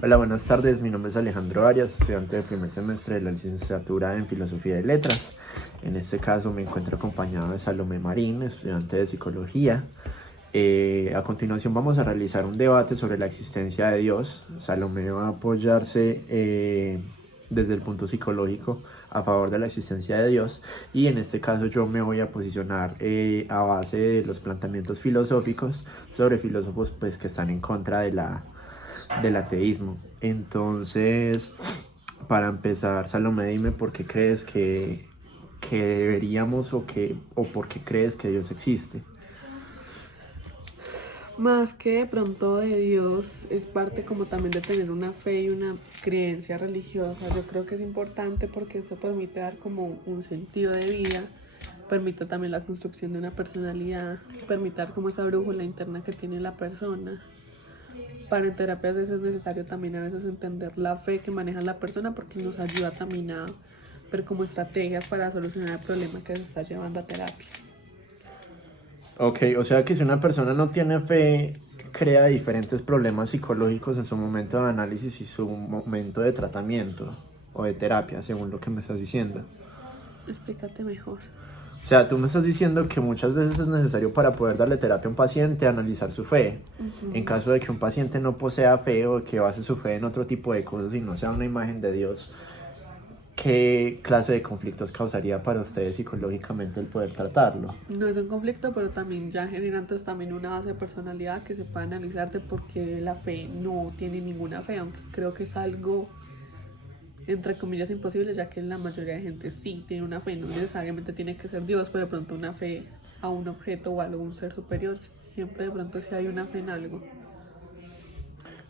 Hola, buenas tardes. Mi nombre es Alejandro Arias, estudiante del primer semestre de la licenciatura en Filosofía y Letras. En este caso me encuentro acompañado de Salomé Marín, estudiante de Psicología. A continuación vamos a realizar un debate sobre la existencia de Dios. Salomé va a apoyarse desde el punto psicológico a favor de la existencia de Dios, y en este caso yo me voy a posicionar a base de los planteamientos filosóficos sobre filósofos pues, que están en contra del ateísmo. Entonces, para empezar, Salomé, dime por qué crees que deberíamos o por qué crees que Dios existe. Más que de pronto de Dios, es parte como también de tener una fe y una creencia religiosa. Yo creo que es importante porque eso permite dar como un sentido de vida, permite también la construcción de una personalidad, permite dar como esa brújula interna que tiene la persona. Para terapias es necesario también a veces entender la fe que maneja la persona, porque nos ayuda también a ver como estrategias para solucionar el problema que se está llevando a terapia. Ok, o sea que si una persona no tiene fe, crea diferentes problemas psicológicos en su momento de análisis y su momento de tratamiento o de terapia, según lo que me estás diciendo. Explícate mejor. O sea, tú me estás diciendo que muchas veces es necesario para poder darle terapia a un paciente analizar su fe. En caso de que un paciente no posea fe o que base su fe en otro tipo de cosas y no sea una imagen de Dios, ¿qué clase de conflictos causaría para ustedes psicológicamente el poder tratarlo? No es un conflicto, pero también ya genera entonces también una base de personalidad que se puede analizar de por qué la fe no tiene ninguna fe, aunque creo que es algo entre comillas imposible, ya que la mayoría de gente sí tiene una fe, no necesariamente tiene que ser Dios, pero de pronto una fe a un objeto o a algún ser superior, siempre de pronto sí hay una fe en algo.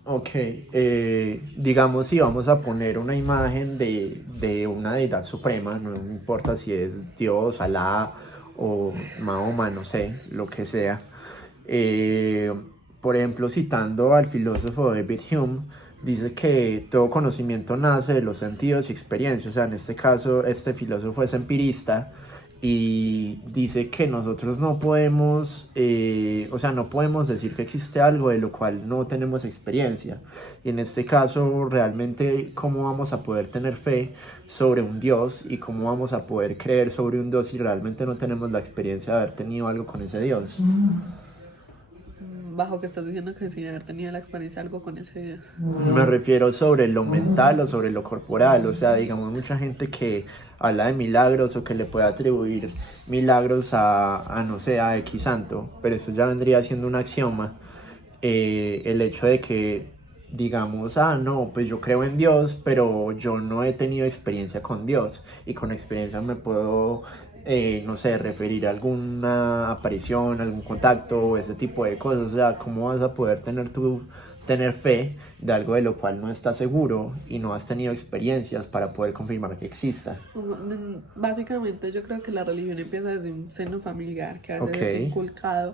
Ok, digamos si vamos a poner una imagen de una deidad suprema, no importa si es Dios, Alá o Mahoma, no sé, lo que sea. Eh, por ejemplo, citando al filósofo David Hume, dice que todo conocimiento nace de los sentidos y experiencias. O sea, en este caso, este filósofo es empirista y dice que nosotros no podemos, o sea, no podemos decir que existe algo de lo cual no tenemos experiencia. Y en este caso, realmente, ¿cómo vamos a poder tener fe sobre un Dios y cómo vamos a poder creer sobre un Dios si realmente no tenemos la experiencia de haber tenido algo con ese Dios? Bajo que estás diciendo que sin haber tenido la experiencia algo con ese Dios. Me refiero sobre lo mental o sobre lo corporal. O sea, digamos, mucha gente que habla de milagros o que le puede atribuir milagros a no sé, a X santo, pero eso ya vendría siendo un axioma. El hecho de que digamos, no, pues yo creo en Dios, pero yo no he tenido experiencia con Dios, y con experiencia me puedo, no sé, referir a alguna aparición, algún contacto o ese tipo de cosas. O sea, ¿cómo vas a poder tener fe de algo de lo cual no estás seguro y no has tenido experiencias para poder confirmar que exista? Básicamente yo creo que la religión empieza desde un seno familiar que a Ok, veces es inculcado,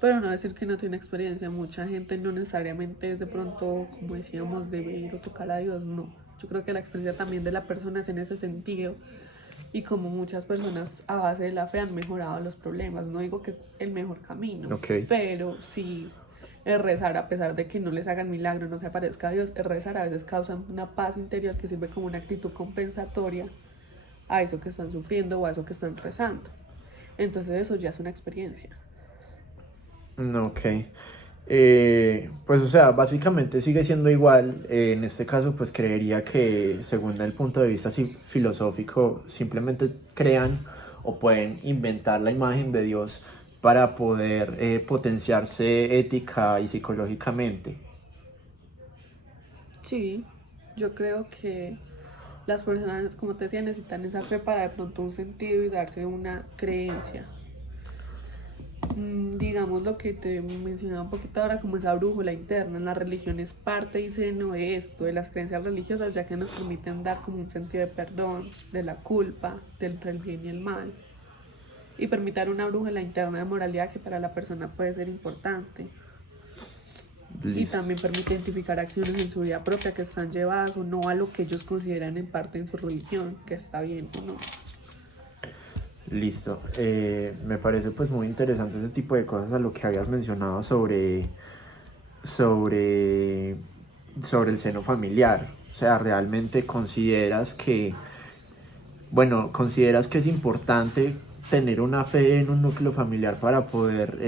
pero no decir que no tiene experiencia. Mucha gente no necesariamente es de pronto, como decíamos, de ver o tocar a Dios, no. Yo creo que la experiencia también de la persona es en ese sentido, y como muchas personas a base de la fe han mejorado los problemas. No digo que es el mejor camino, ok. pero sí es rezar, a pesar de que no les hagan milagros, no se aparezca a Dios, es rezar a veces causa una paz interior que sirve como una actitud compensatoria a eso que están sufriendo o a eso que están rezando. Entonces eso ya es una experiencia. Ok. Pues o sea, básicamente sigue siendo igual. En este caso, pues creería que según el punto de vista filosófico, simplemente crean o pueden inventar la imagen de Dios para poder potenciarse ética y psicológicamente. Sí, yo creo que las personas, como te decía, necesitan esa fe para de pronto un sentido y darse una creencia. Digamos lo que te mencionaba un poquito ahora, como esa brújula interna. La religión es parte y seno de esto, de las creencias religiosas, ya que nos permiten dar como un sentido de perdón, de la culpa, del bien y el mal, y permitir una brújula interna de moralidad que para la persona puede ser importante. Y Listo. también permite identificar acciones en su vida propia que están llevadas o no a lo que ellos consideran en parte en su religión, que está bien o no. Listo. Me parece pues muy interesante ese tipo de cosas a lo que habías mencionado sobre sobre el seno familiar. O sea, realmente consideras que es importante tener una fe en un núcleo familiar para poder,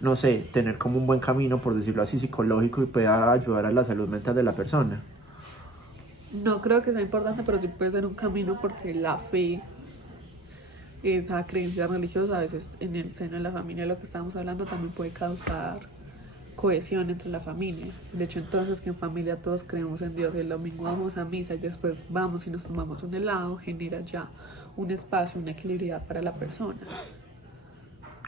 no sé, tener como un buen camino, por decirlo así, psicológico y pueda ayudar a la salud mental de la persona. No creo que sea importante, pero sí puede ser un camino porque la fe, esa creencia religiosa, a veces en el seno de la familia, lo que estamos hablando, también puede causar cohesión entre la familia. De hecho, entonces que en familia todos creemos en Dios y el domingo vamos a misa y después vamos y nos tomamos un helado, genera ya un espacio, una equilibridad para la persona.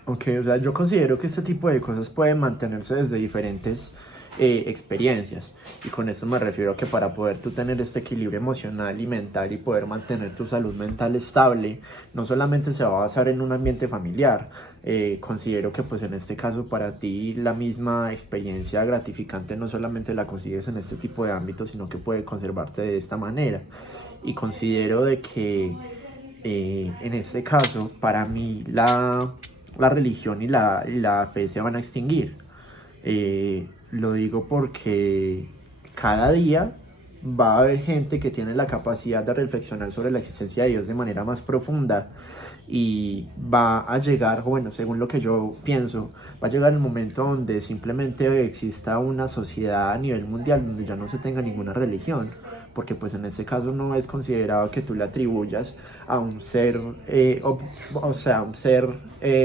Ok, o sea, yo considero que este tipo de cosas pueden mantenerse desde diferentes experiencias. Y con esto me refiero a que para poder tú tener este equilibrio emocional y mental y poder mantener tu salud mental estable, no solamente se va a basar en un ambiente familiar. Considero que pues en este caso para ti la misma experiencia gratificante no solamente la consigues en este tipo de ámbitos, sino que puede conservarte de esta manera. Y considero de que en este caso, para mí, la religión y la fe se van a extinguir. Lo digo porque cada día va a haber gente que tiene la capacidad de reflexionar sobre la existencia de Dios de manera más profunda y va a llegar, bueno, según lo que yo pienso, va a llegar el momento donde simplemente exista una sociedad a nivel mundial donde ya no se tenga ninguna religión, porque pues en este caso no es considerado que tú le atribuyas a un ser, o sea, un ser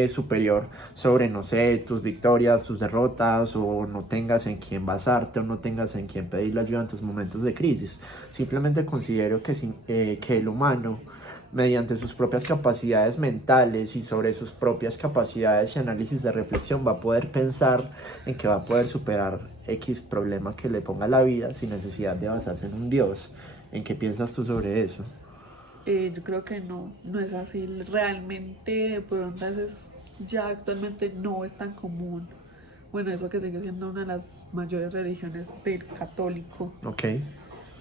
superior sobre, no sé, tus victorias, tus derrotas, o no tengas en quién basarte, o no tengas en quién pedirle ayuda en tus momentos de crisis. Simplemente considero que el humano, mediante sus propias capacidades mentales y sobre sus propias capacidades y análisis de reflexión, va a poder pensar en que va a poder superar X problema que le ponga la vida sin necesidad de basarse en un Dios. ¿En qué piensas tú sobre eso? Yo creo que no, no es así. Realmente, de pronto, a veces ya actualmente no es tan común. Bueno, eso que sigue siendo una de las mayores religiones del católico. Ok,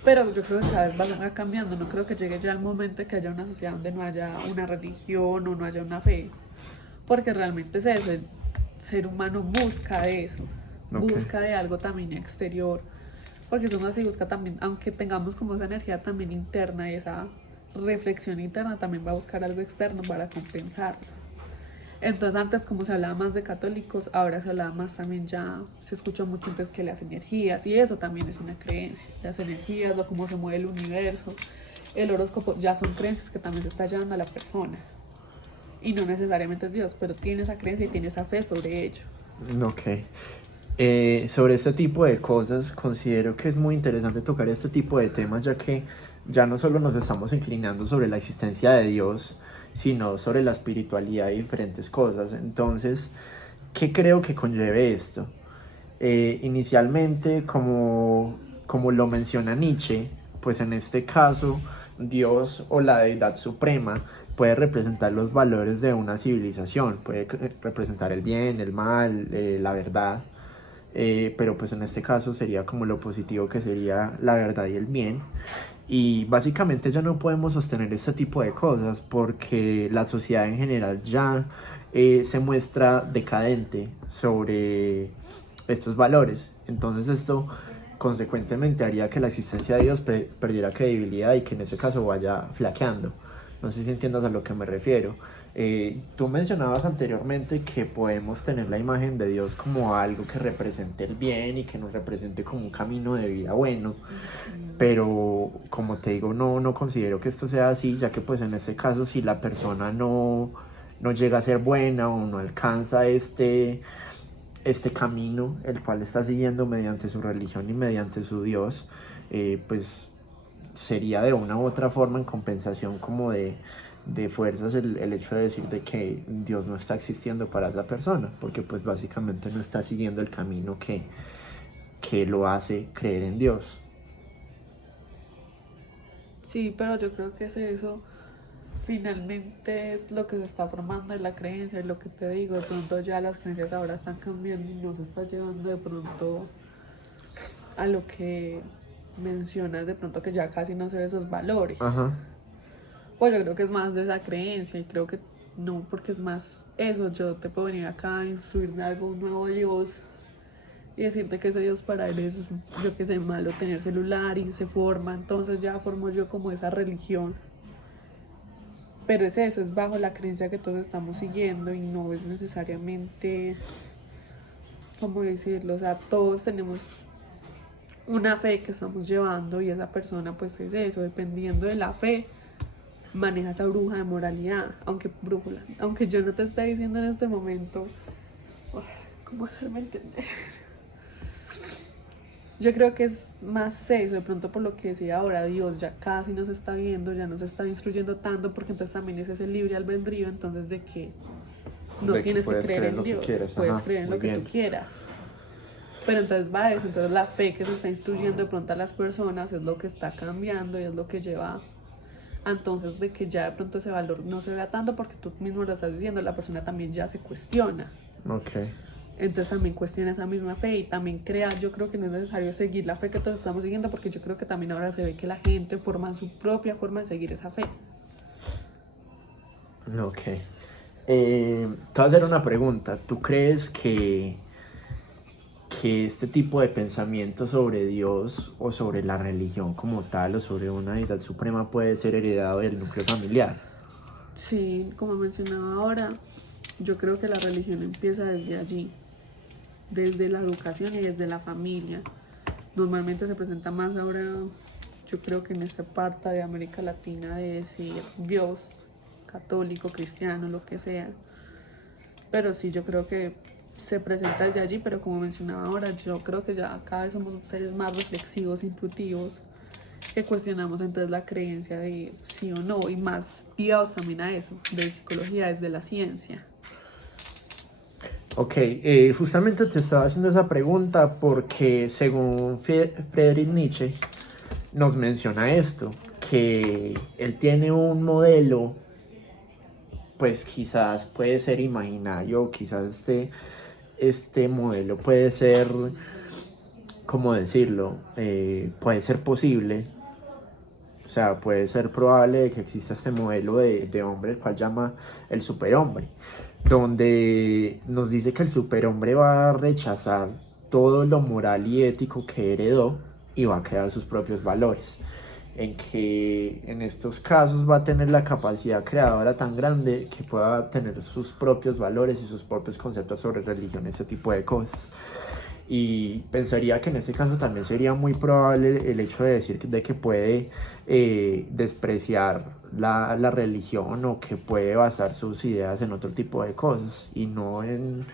Pero yo creo que cada vez va cambiando. No creo que llegue ya el momento de que haya una sociedad donde no haya una religión o no haya una fe. Porque realmente es eso. El ser humano busca de eso. ok. Busca de algo también exterior. Porque somos así, busca también, aunque tengamos como esa energía también interna y esa reflexión interna, también va a buscar algo externo para compensarlo. Entonces antes como se hablaba más de católicos, ahora se hablaba más también ya, se escucha mucho entonces que las energías, y eso también es una creencia, las energías, o cómo se mueve el universo, el horóscopo, ya son creencias que también se está llevando a la persona. Y no necesariamente es Dios, pero tiene esa creencia y tiene esa fe sobre ello. Ok. Sobre este tipo de cosas, considero que es muy interesante tocar este tipo de temas, ya que ya no solo nos estamos inclinando sobre la existencia de Dios, sino sobre la espiritualidad y diferentes cosas. Entonces, ¿qué creo que conlleve esto? Inicialmente, como lo menciona Nietzsche, pues en este caso, Dios o la deidad suprema puede representar los valores de una civilización, puede representar el bien, el mal, la verdad. Pero pues en este caso sería como lo positivo, que sería la verdad y el bien. Y básicamente ya no podemos sostener este tipo de cosas porque la sociedad en general ya se muestra decadente sobre estos valores. Entonces esto consecuentemente haría que la existencia de Dios perdiera credibilidad y que en ese caso vaya flaqueando. No sé si entiendas a lo que me refiero. Tú mencionabas anteriormente que podemos tener la imagen de Dios como algo que represente el bien y que nos represente como un camino de vida bueno, pero como te digo, no considero que esto sea así, ya que pues en este caso si la persona no llega a ser buena o no alcanza este camino el cual está siguiendo mediante su religión y mediante su Dios, pues sería de una u otra forma en compensación como de fuerzas el hecho de decir de que Dios no está existiendo para esa persona, porque pues básicamente no está siguiendo el camino que lo hace creer en Dios. Sí, pero yo creo que es eso. Finalmente es lo que se está formando en la creencia, y lo que te digo, de pronto ya las creencias ahora están cambiando y nos está llevando de pronto a lo que mencionas, de pronto que ya casi no se ve esos valores. Ajá. Pues yo creo que es más de esa creencia y creo que no, porque es más eso, yo te puedo venir acá a instruir de algo, un nuevo Dios, y decirte que ese Dios para él es, yo que sé, malo tener celular y se forma, entonces ya formo yo como esa religión. Pero es eso, es bajo la creencia que todos estamos siguiendo y no es necesariamente, ¿cómo decirlo? O sea, todos tenemos una fe que estamos llevando y esa persona pues es eso, dependiendo de la fe, maneja esa bruja de moralidad, aunque brújula, aunque yo no te esté diciendo en este momento, ¿cómo hacerme entender? Yo creo que es más eso, de pronto por lo que decía ahora, Dios ya casi nos está viendo, ya nos está instruyendo tanto, porque entonces también es ese libre albedrío, entonces de que no De que tienes que puedes creer creer en lo que Dios, quieras, puedes ajá, creer en muy lo que bien. tú quieras. Pero entonces va eso, entonces la fe que se está instruyendo de pronto a las personas es lo que está cambiando y es lo que lleva a entonces de que ya de pronto ese valor no se vea tanto porque tú mismo lo estás diciendo, la persona también ya se cuestiona. Ok. Entonces también cuestiona esa misma fe y también crea, yo creo que no es necesario seguir la fe que todos estamos siguiendo porque yo creo que también ahora se ve que la gente forma su propia forma de seguir esa fe. Ok. Te voy a hacer una pregunta. ¿Tú crees que este tipo de pensamiento sobre Dios o sobre la religión como tal o sobre una deidad suprema puede ser heredado del núcleo familiar? Sí, como mencionaba ahora, yo creo que la religión empieza desde allí, desde la educación y desde la familia. Normalmente se presenta más ahora, yo creo que en esta parte de América Latina, de decir Dios, católico, cristiano, lo que sea. Pero sí, yo creo que se presenta desde allí, pero como mencionaba ahora, yo creo que ya cada vez somos seres más reflexivos, intuitivos, que cuestionamos entonces la creencia de sí o no, y más guiados también a eso, de psicología, desde la ciencia. Ok, justamente te estaba haciendo esa pregunta porque según Friedrich Nietzsche nos menciona esto, que él tiene un modelo, pues quizás puede ser imaginario, quizás este modelo puede ser, ¿cómo decirlo? Puede ser posible, o sea, puede ser probable de que exista este modelo de hombre, el cual llama el superhombre, donde nos dice que el superhombre va a rechazar todo lo moral y ético que heredó y va a crear sus propios valores. En que en estos casos va a tener la capacidad creadora tan grande que pueda tener sus propios valores y sus propios conceptos sobre religión, ese tipo de cosas. Y pensaría que en este caso también sería muy probable el hecho de decir de que puede despreciar la religión o que puede basar sus ideas en otro tipo de cosas y no en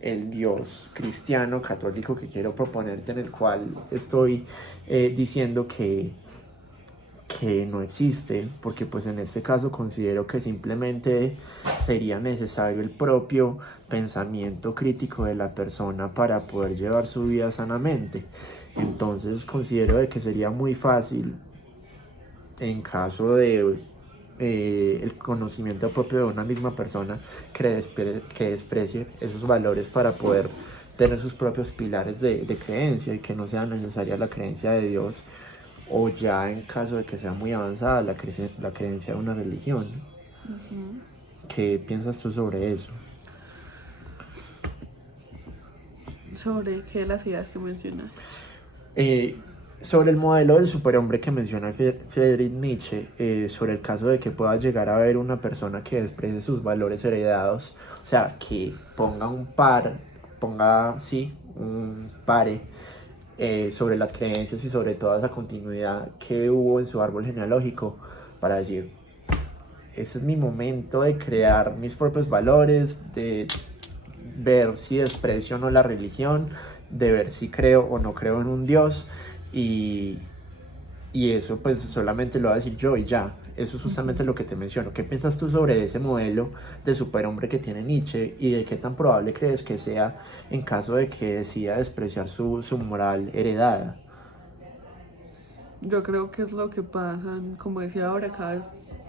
el Dios cristiano católico que quiero proponerte, en el cual estoy diciendo que no existe, porque pues en este caso considero que simplemente sería necesario el propio pensamiento crítico de la persona para poder llevar su vida sanamente. Entonces considero de que sería muy fácil, en caso de el conocimiento propio de una misma persona, que desprecie esos valores para poder tener sus propios pilares de creencia y que no sea necesaria la creencia de Dios, o ya en caso de que sea muy avanzada la creencia de una religión. ¿Qué piensas tú sobre eso? ¿Sobre qué las ideas que mencionas? Eh, sobre el modelo del superhombre que menciona Friedrich Nietzsche, sobre el caso de que pueda llegar a haber una persona que desprecie sus valores heredados, o sea, que ponga un pare sobre las creencias y sobre toda esa continuidad que hubo en su árbol genealógico, para decir, ese es mi momento de crear mis propios valores, de ver si desprecio o no la religión, de ver si creo o no creo en un Dios, y, y eso pues solamente lo voy a decir yo y ya. Eso es justamente lo que te menciono. ¿Qué piensas tú sobre ese modelo de superhombre que tiene Nietzsche y de qué tan probable crees que sea en caso de que decida despreciar su moral heredada? Yo creo que es lo que pasa, como decía ahora, cada vez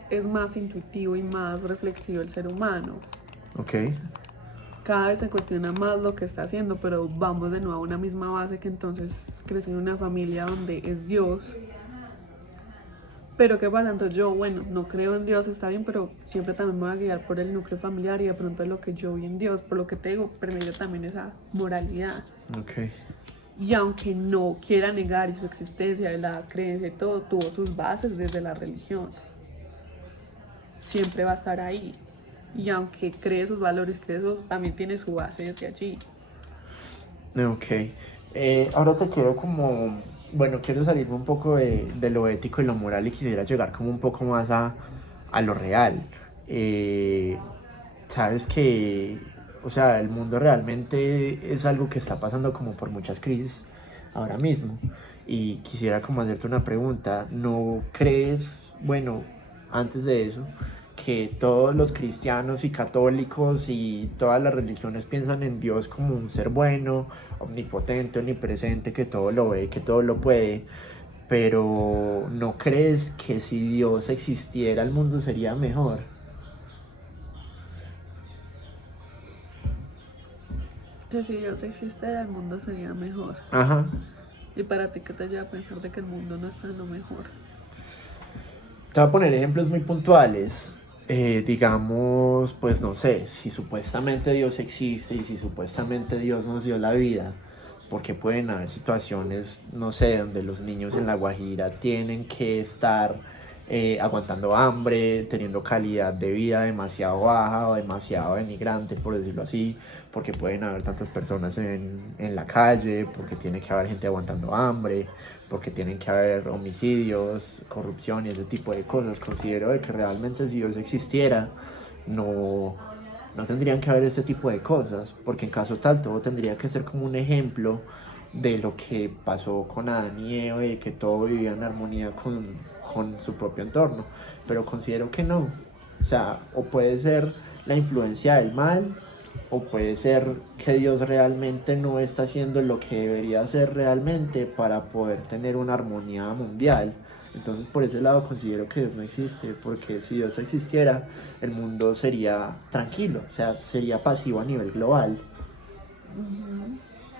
es más intuitivo y más reflexivo el ser humano. Ok. Cada vez se cuestiona más lo que está haciendo, pero vamos de nuevo a una misma base, que entonces crecer en una familia donde es Dios, Pero ¿qué pasa? Entonces yo, bueno, no creo en Dios, está bien, pero siempre también me voy a guiar por el núcleo familiar y de pronto lo que yo vi en Dios, por lo que te digo, permite también esa moralidad. Ok. Y aunque no quiera negar su existencia, la creencia y todo, tuvo sus bases desde la religión. Siempre va a estar ahí. Y aunque cree sus valores, cree esos, también tiene su base desde allí. Ok. Ahora te quiero como, bueno, quiero salirme un poco de lo ético y lo moral y quisiera llegar como un poco más a lo real. Eh, sabes que, o sea, el mundo realmente es algo que está pasando como por muchas crisis ahora mismo. Y quisiera como hacerte una pregunta. ¿No crees, bueno, antes de eso, que todos los cristianos y católicos y todas las religiones piensan en Dios como un ser bueno, omnipotente, omnipresente, que todo lo ve, que todo lo puede? Pero ¿no crees que si Dios existiera el mundo sería mejor? Que si Dios existiera, el mundo sería mejor. Ajá. Y para ti, ¿qué te lleva a pensar de que el mundo no está en lo mejor? Te voy a poner ejemplos muy puntuales. Digamos, pues no sé, si supuestamente Dios existe y si supuestamente Dios nos dio la vida, porque pueden haber situaciones, no sé, donde los niños en La Guajira tienen que estar aguantando hambre, teniendo calidad de vida demasiado baja o demasiado denigrante, por decirlo así, porque pueden haber tantas personas en la calle, porque tiene que haber gente aguantando hambre, porque tienen que haber homicidios, corrupción y ese tipo de cosas. Considero de que realmente si Dios existiera, no, no tendrían que haber ese tipo de cosas, porque en caso tal todo tendría que ser como un ejemplo de lo que pasó con Adán y Eva y que todo vivía en armonía con su propio entorno. Pero considero que no. O sea, o puede ser la influencia del mal, o puede ser que Dios realmente no está haciendo lo que debería hacer realmente para poder tener una armonía mundial. Entonces por ese lado considero que Dios no existe, porque si Dios existiera, el mundo sería tranquilo, o sea, sería pasivo a nivel global.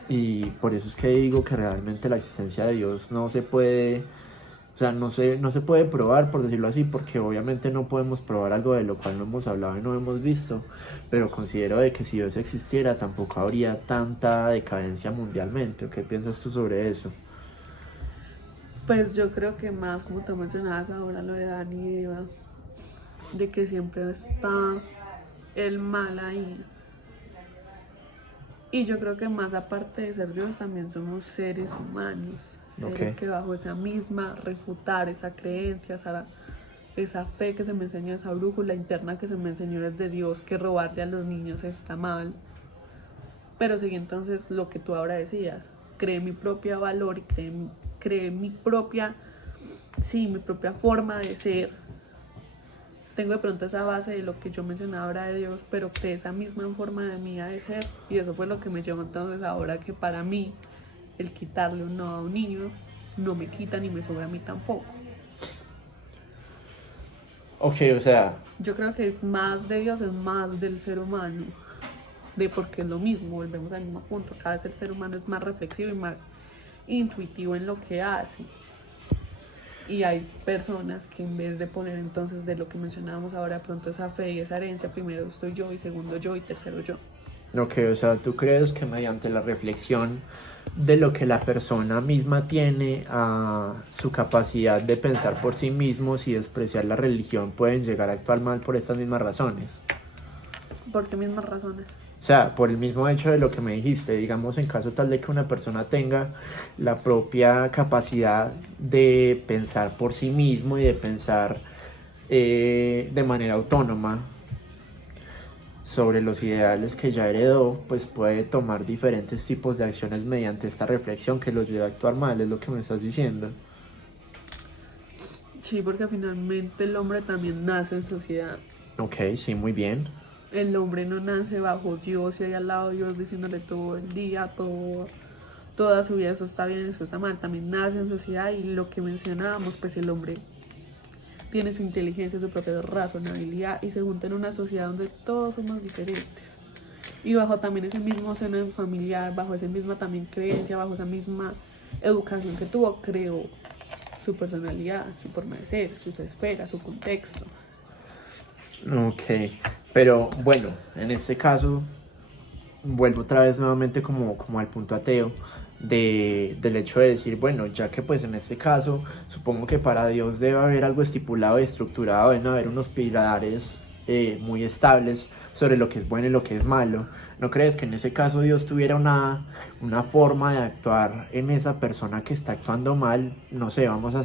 Y por eso es que digo que realmente la existencia de Dios no se puede, o sea, no se puede probar, por decirlo así, porque obviamente no podemos probar algo de lo cual no hemos hablado y no hemos visto, pero considero de que si Dios existiera tampoco habría tanta decadencia mundialmente. ¿Qué piensas tú sobre eso? Pues yo creo que más, como tú mencionabas ahora, lo de Adán y Eva, de que siempre está el mal ahí. Y yo creo que más aparte de ser Dios, también somos seres humanos, seres Ok. que bajo esa misma, refutar esa creencia, esa fe que se me enseñó, esa brújula interna que se me enseñó desde Dios, que robarle a los niños está mal. Pero sí, entonces lo que tú ahora decías, creé mi propio valor y creé mi propia, sí, mi propia forma de ser. Tengo de pronto esa base de lo que yo mencionaba ahora de Dios, pero creé esa misma forma de mía de ser. Y eso fue lo que me llevó entonces ahora que para mí el quitarle un no a un niño no me quita ni me sobra a mí tampoco. Ok, o sea, Yo creo que es más de Dios, es más del ser humano. De porque es lo mismo, volvemos al mismo punto. Cada vez el ser humano es más reflexivo y más intuitivo en lo que hace. Y hay personas que en vez de poner entonces de lo que mencionábamos ahora, pronto esa fe y esa herencia, primero estoy yo y segundo yo y tercero yo. ok, o sea, ¿tú crees que mediante la reflexión de lo que la persona misma tiene a su capacidad de pensar por sí mismos y despreciar la religión pueden llegar a actuar mal por estas mismas razones? ¿Por qué mismas razones? O sea, por el mismo hecho de lo que me dijiste, digamos, en caso tal de que una persona tenga la propia capacidad de pensar por sí mismo y de pensar de manera autónoma sobre los ideales que ya heredó, pues puede tomar diferentes tipos de acciones mediante esta reflexión que lo lleva a actuar mal, es lo que me estás diciendo. Sí, porque finalmente el hombre también nace en sociedad. Ok, sí, muy bien. El hombre no nace bajo Dios y ahí al lado de Dios diciéndole todo el día, toda su vida, eso está bien, eso está mal. También nace en sociedad y lo que mencionábamos, pues el hombre tiene su inteligencia, su propia razonabilidad y se junta en una sociedad donde todos somos diferentes. Y bajo también ese mismo seno familiar, bajo esa misma también creencia, bajo esa misma educación que tuvo, creó su personalidad, su forma de ser, sus esferas, su contexto. Ok, pero bueno, en este caso vuelvo otra vez nuevamente como al punto ateo del hecho de decir, bueno, ya que pues en este caso supongo que para Dios debe haber algo estipulado y estructurado, deben haber unos pilares muy estables sobre lo que es bueno y lo que es malo. ¿No crees que en ese caso Dios tuviera una forma de actuar en esa persona que está actuando mal? No sé, vamos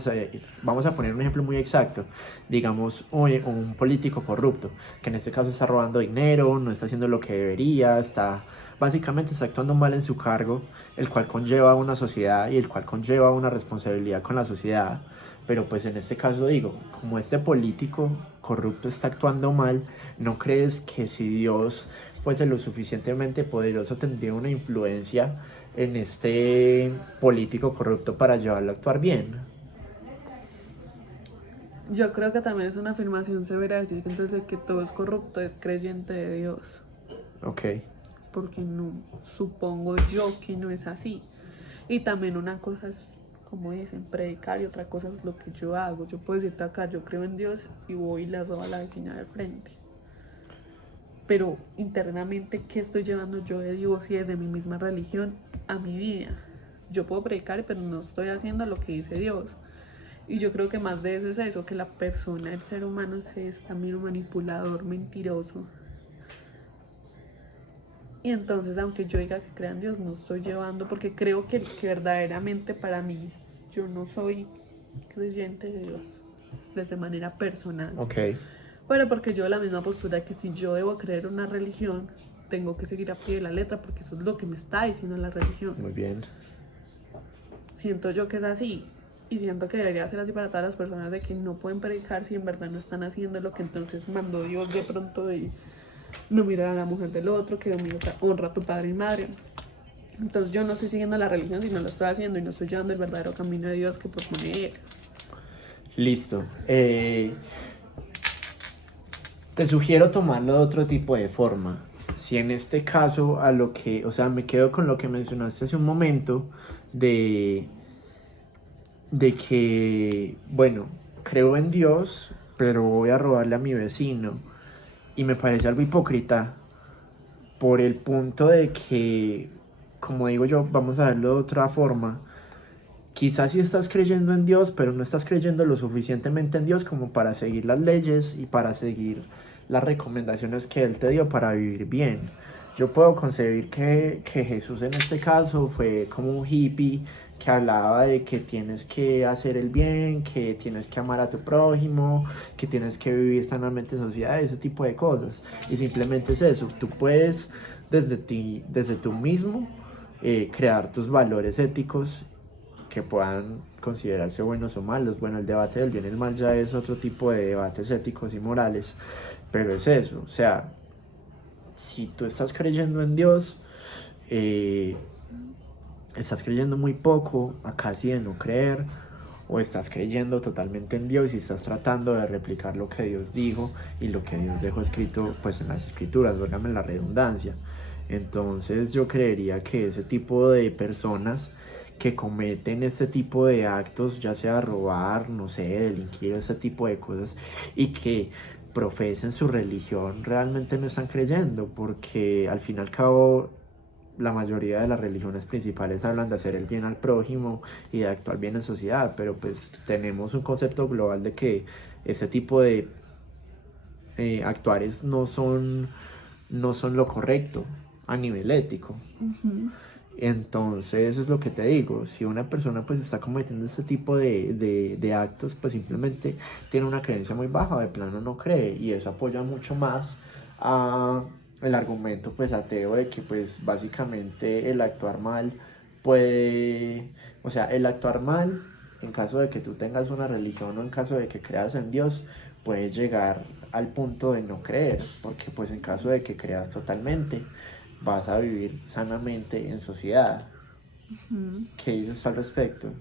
a poner un ejemplo muy exacto. Digamos, un político corrupto, que en este caso está robando dinero, no está haciendo lo que debería, básicamente está actuando mal en su cargo, el cual conlleva una sociedad y el cual conlleva una responsabilidad con la sociedad. Pero pues en este caso digo, como este político corrupto está actuando mal, ¿no crees que si Dios fuese lo suficientemente poderoso tendría una influencia en este político corrupto para llevarlo a actuar bien? Yo creo que también es una afirmación severa decir que entonces el que todo es corrupto es creyente de Dios. Ok. Porque no, supongo yo que no es así. Y también una cosa es, como dicen, predicar y otra cosa es lo que yo hago. Yo puedo decirte acá, yo creo en Dios y voy y le robo a la vecina del frente. Pero internamente, ¿qué estoy llevando yo de Dios y desde mi misma religión a mi vida? Yo puedo predicar, pero no estoy haciendo lo que dice Dios. Y yo creo que más de eso es eso, que la persona, el ser humano, es también un manipulador, mentiroso. Y entonces, aunque yo diga que crea en Dios, no estoy llevando, porque creo que verdaderamente para mí, yo no soy creyente de Dios, desde manera personal. Ok. Pero porque yo la misma postura que si yo debo creer una religión, tengo que seguir a pie de la letra, porque eso es lo que me está diciendo la religión. Muy bien. Siento yo que es así. Y siento que debería ser así para todas las personas de que no pueden predicar si en verdad no están haciendo lo que entonces mandó Dios de pronto de no mirar a la mujer del otro, que honra a tu padre y madre. Entonces yo no estoy siguiendo la religión, sino lo estoy haciendo y no estoy llevando el verdadero camino de Dios que propone Él. Listo. Te sugiero tomarlo de otro tipo de forma. Si en este caso o sea, me quedo con lo que mencionaste hace un momento de, de que, bueno, creo en Dios, pero voy a robarle a mi vecino. Y me parece algo hipócrita por el punto de que, como digo yo, vamos a verlo de otra forma. Quizás sí estás creyendo en Dios, pero no estás creyendo lo suficientemente en Dios como para seguir las leyes y para seguir las recomendaciones que Él te dio para vivir bien. Yo puedo concebir que Jesús en este caso fue como un hippie que hablaba de que tienes que hacer el bien, que tienes que amar a tu prójimo, que tienes que vivir sanamente en sociedad, ese tipo de cosas. Y simplemente es eso, tú puedes desde tú mismo, crear tus valores éticos que puedan considerarse buenos o malos. Bueno, el debate del bien y el mal ya es otro tipo de debates éticos y morales, pero es eso, o sea, si tú estás creyendo en Dios, eh, estás creyendo muy poco, a casi de no creer, o estás creyendo totalmente en Dios y estás tratando de replicar lo que Dios dijo y lo que Dios dejó escrito pues en las escrituras, válgame la redundancia. Entonces yo creería que ese tipo de personas que cometen este tipo de actos, ya sea robar, no sé, delinquir, ese tipo de cosas, y que profesen su religión, realmente no están creyendo, porque al fin y al cabo la mayoría de las religiones principales hablan de hacer el bien al prójimo y de actuar bien en sociedad, pero pues tenemos un concepto global de que ese tipo de actuares no son lo correcto a nivel ético. Entonces es lo que te digo, si una persona pues está cometiendo este tipo de actos, pues simplemente tiene una creencia muy baja, de plano no cree, y eso apoya mucho más a el argumento pues ateo de que pues básicamente el actuar mal puede, o sea, el actuar mal en caso de que tú tengas una religión o en caso de que creas en Dios, puede llegar al punto de no creer, porque pues en caso de que creas totalmente, vas a vivir sanamente en sociedad. ¿Qué dices al respecto?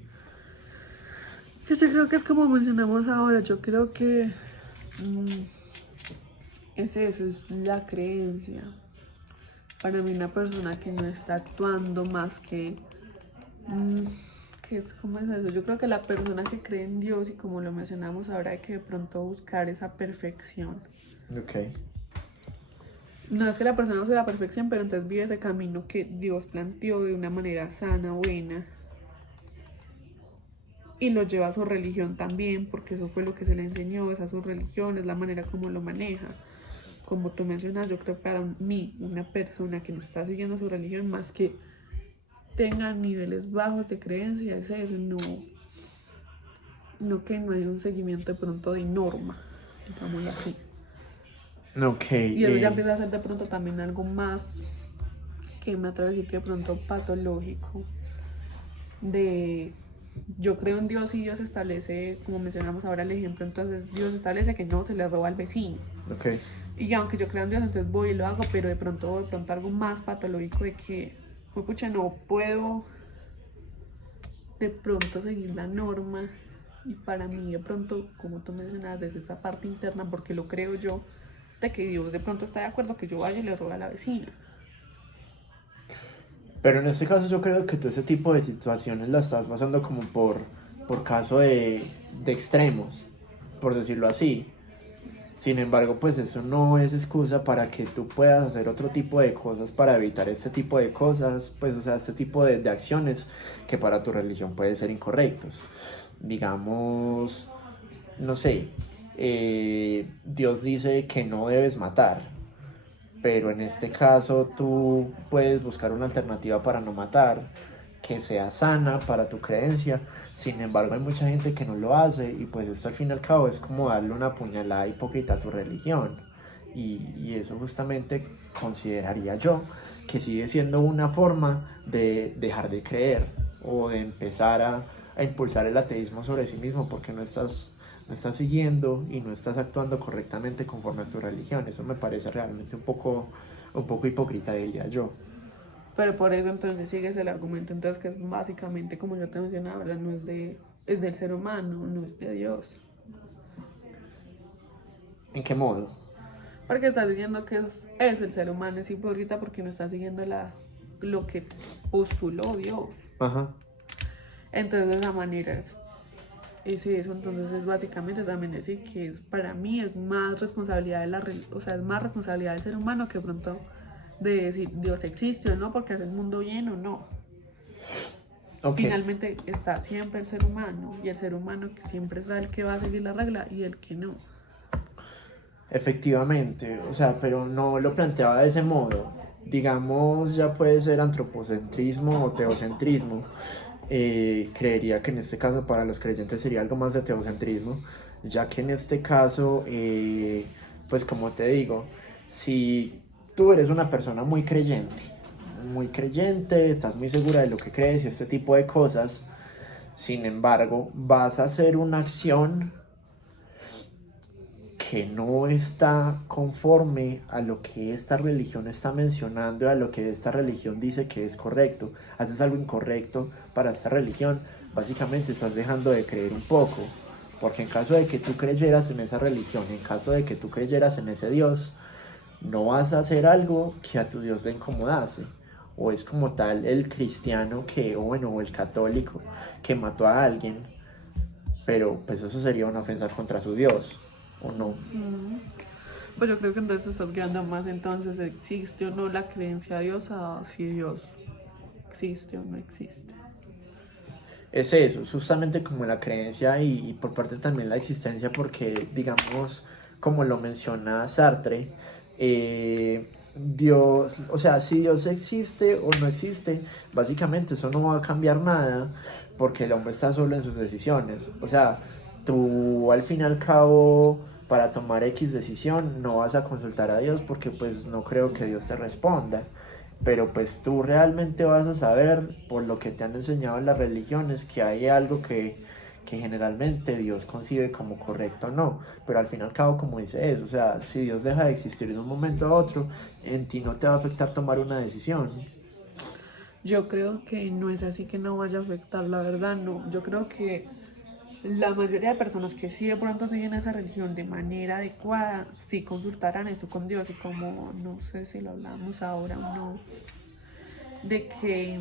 Pues yo creo que es como mencionamos ahora, yo creo que es eso, es la creencia. Para mí una persona que no está actuando más que es como es eso. Yo creo que la persona que cree en Dios y como lo mencionamos ahora hay que de pronto buscar esa perfección. Ok. No es que la persona use la perfección, pero entonces vive ese camino que Dios planteó de una manera sana, buena. Y lo lleva a su religión también, porque eso fue lo que se le enseñó, esa es su religión, es la manera como lo maneja. Como tú mencionas, yo creo que para mí, una persona que no está siguiendo su religión, más que tenga niveles bajos de creencia, es eso, no que no hay un seguimiento de pronto de norma, digámoslo así. Ok. Y eso ya empieza a ser de pronto también algo más, que me atrevo a decir que de pronto patológico, de yo creo en Dios y Dios establece, como mencionamos ahora el ejemplo, entonces Dios establece que no se le roba al vecino. Ok. Y aunque yo creo en Dios, entonces voy y lo hago, pero de pronto algo más patológico de que, pues, pucha, no puedo de pronto seguir la norma. Y para mí de pronto, como tú mencionabas, desde esa parte interna, porque lo creo yo, de que Dios de pronto está de acuerdo que yo vaya y le robe a la vecina. Pero en este caso yo creo que todo ese tipo de situaciones la estás pasando como por caso de extremos, por decirlo así. Sin embargo, pues eso no es excusa para que tú puedas hacer otro tipo de cosas para evitar este tipo de cosas, pues o sea, este tipo de acciones que para tu religión pueden ser incorrectos. Digamos, no sé, Dios dice que no debes matar, pero en este caso tú puedes buscar una alternativa para no matar, que sea sana para tu creencia. Sin embargo, hay mucha gente que no lo hace y pues esto al fin y al cabo es como darle una puñalada hipócrita a tu religión. Y eso justamente consideraría yo que sigue siendo una forma de dejar de creer o de empezar a impulsar el ateísmo sobre sí mismo porque no estás siguiendo y no estás actuando correctamente conforme a tu religión. Eso me parece realmente un poco hipócrita, diría yo. Pero por eso entonces sigues el argumento, entonces que es básicamente, como yo te mencionaba, ¿verdad? No es es del ser humano, no es de Dios. ¿En qué modo? Porque estás diciendo que es el ser humano, es hipócrita porque no está siguiendo lo que postuló Dios. Ajá. Entonces de esa manera es eso, entonces es básicamente también decir que para mí es más responsabilidad de o sea, es más responsabilidad del ser humano que pronto de decir Dios existe o no, porque hace el mundo bien o no. Ok. Finalmente está siempre el ser humano y el ser humano que siempre es el que va a seguir la regla y el que no. Efectivamente, o sea, pero no lo planteaba de ese modo. Digamos, ya puede ser antropocentrismo o teocentrismo. Creería que en este caso para los creyentes sería algo más de teocentrismo, ya que en este caso, pues como te digo, si tú eres una persona muy creyente, estás muy segura de lo que crees y este tipo de cosas, sin embargo, vas a hacer una acción que no está conforme a lo que esta religión está mencionando, a lo que esta religión dice que es correcto, haces algo incorrecto para esta religión, básicamente estás dejando de creer un poco, porque en caso de que tú creyeras en esa religión, en caso de que tú creyeras en ese Dios, no vas a hacer algo que a tu Dios le incomodase, o es como tal el cristiano que, o bueno, o el católico que mató a alguien, pero pues eso sería una ofensa contra su Dios, ¿o no? Pues yo creo que entonces estás quedando más entonces existe o no la creencia a Dios a si Dios existe o no existe. Es eso, es justamente como la creencia y por parte también la existencia, porque digamos, como lo menciona Sartre, Dios, o sea, si Dios existe o no existe, básicamente eso no va a cambiar nada porque el hombre está solo en sus decisiones. O sea, tú al fin y al cabo, para tomar X decisión, no vas a consultar a Dios porque pues no creo que Dios te responda. Pero pues tú realmente vas a saber por lo que te han enseñado en las religiones que hay algo que generalmente Dios concibe como correcto o no, pero al fin y al cabo como dice eso, o sea, si Dios deja de existir de un momento a otro, en ti no te va a afectar tomar una decisión. Yo creo que no es así que no vaya a afectar, la verdad, no. Yo creo que la mayoría de personas que sí de pronto siguen esa religión de manera adecuada, sí consultarán eso con Dios y como, no sé si lo hablamos ahora o no, de que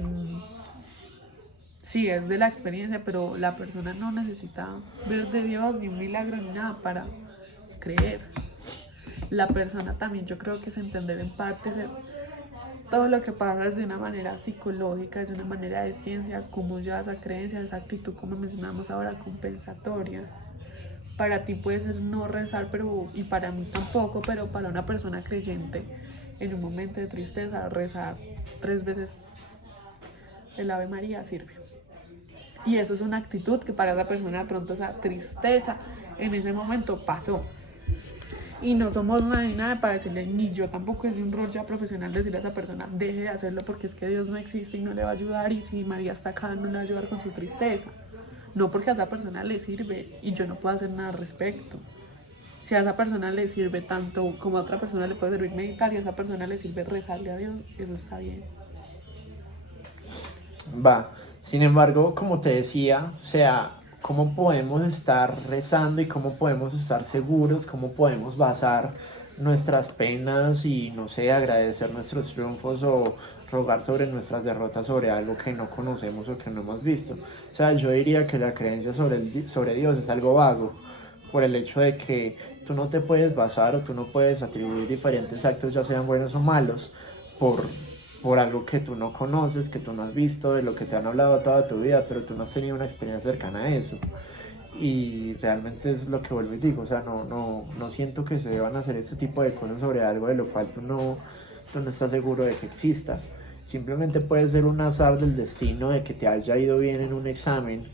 sí, es de la experiencia, pero la persona no necesita ver de Dios ni un milagro ni nada para creer. La persona también yo creo que es entender en parte todo lo que pasa es de una manera psicológica, es de una manera de ciencia, cómo lleva esa creencia, esa actitud, como mencionamos ahora, compensatoria. Para ti puede ser no rezar, pero, y para mí tampoco, pero para una persona creyente, en un momento de tristeza, rezar 3 veces el Ave María sirve. Y eso es una actitud que para esa persona de pronto esa tristeza en ese momento pasó. Y no somos nadie nada para decirle, ni yo tampoco, es un rol ya profesional decirle a esa persona, deje de hacerlo porque es que Dios no existe y no le va a ayudar, y si María está acá no le va a ayudar con su tristeza. No, porque a esa persona le sirve y yo no puedo hacer nada al respecto. Si a esa persona le sirve tanto como a otra persona le puede servir meditar y a esa persona le sirve rezarle a Dios, eso está bien. Va. Sin embargo, como te decía, o sea, ¿cómo podemos estar rezando y cómo podemos estar seguros, cómo podemos basar nuestras penas y, no sé, agradecer nuestros triunfos o rogar sobre nuestras derrotas sobre algo que no conocemos o que no hemos visto? O sea, yo diría que la creencia sobre Dios es algo vago, por el hecho de que tú no te puedes basar o tú no puedes atribuir diferentes actos, ya sean buenos o malos, por, por algo que tú no conoces, que tú no has visto, de lo que te han hablado toda tu vida, pero tú no has tenido una experiencia cercana a eso. Y realmente es lo que vuelvo y digo, o sea, no siento que se deban hacer este tipo de cosas sobre algo de lo cual tú no estás seguro de que exista. Simplemente puede ser un azar del destino de que te haya ido bien en un examen,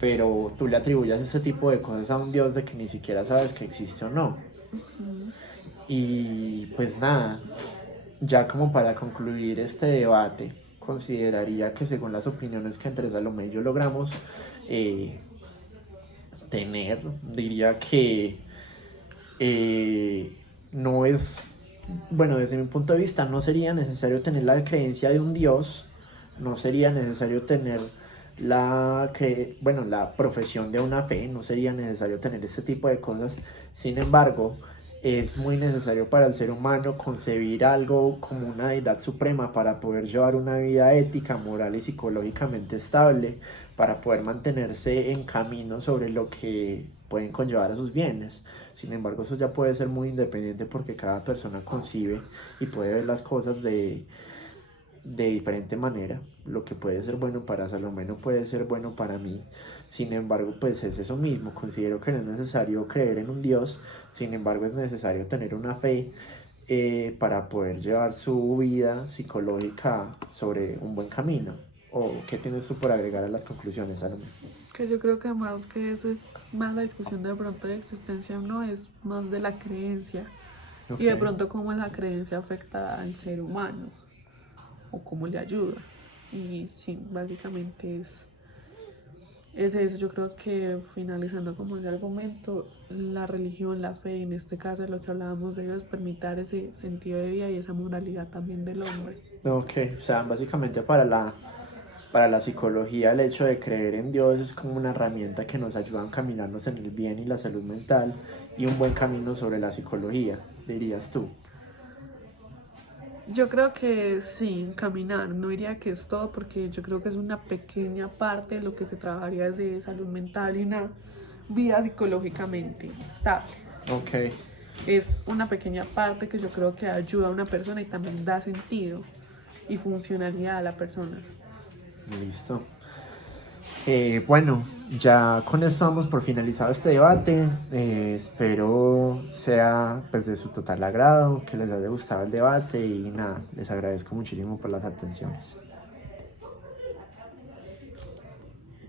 pero tú le atribuyas ese tipo de cosas a un Dios de que ni siquiera sabes que existe o no. Y pues nada, ya como para concluir este debate, consideraría que según las opiniones que entre Salomé y yo logramos eh, tener, diría que no es, bueno, desde mi punto de vista no sería necesario tener la creencia de un Dios, no sería necesario tener la profesión de una fe, no sería necesario tener este tipo de cosas. Sin embargo, es muy necesario para el ser humano concebir algo como una deidad suprema para poder llevar una vida ética, moral y psicológicamente estable, para poder mantenerse en camino sobre lo que pueden conllevar a sus bienes. Sin embargo, eso ya puede ser muy independiente porque cada persona concibe y puede ver las cosas de diferente manera. Lo que puede ser bueno para Salomé no puede ser bueno para mí. Sin embargo, pues es eso mismo. Considero que no es necesario creer en un Dios. Sin embargo, es necesario tener una fe para poder llevar su vida psicológica sobre un buen camino. ¿O qué tienes tú por agregar a las conclusiones, Salomé? Que yo creo que más que eso es más la discusión de pronto de existencia o no, es más de la creencia. Y de Ok. pronto cómo esa creencia afecta al ser humano o cómo le ayuda. Y sí, básicamente es eso. Yo creo que finalizando como ese argumento, la religión, la fe, en este caso lo que hablábamos de Dios, permite dar ese sentido de vida y esa moralidad también del hombre. Ok, o sea, básicamente para la psicología el hecho de creer en Dios es como una herramienta que nos ayuda a encaminarnos en el bien y la salud mental y un buen camino sobre la psicología, dirías tú. Yo creo que sí, caminar, no diría que es todo porque yo creo que es una pequeña parte de lo que se trabajaría desde salud mental y una vida psicológicamente estable. Ok, Es una pequeña parte que yo creo que ayuda a una persona y también da sentido y funcionalidad a la persona. listo. Bueno, ya con esto damos por finalizado este debate. Espero sea pues de su total agrado, que les haya gustado el debate y nada, les agradezco muchísimo por las atenciones.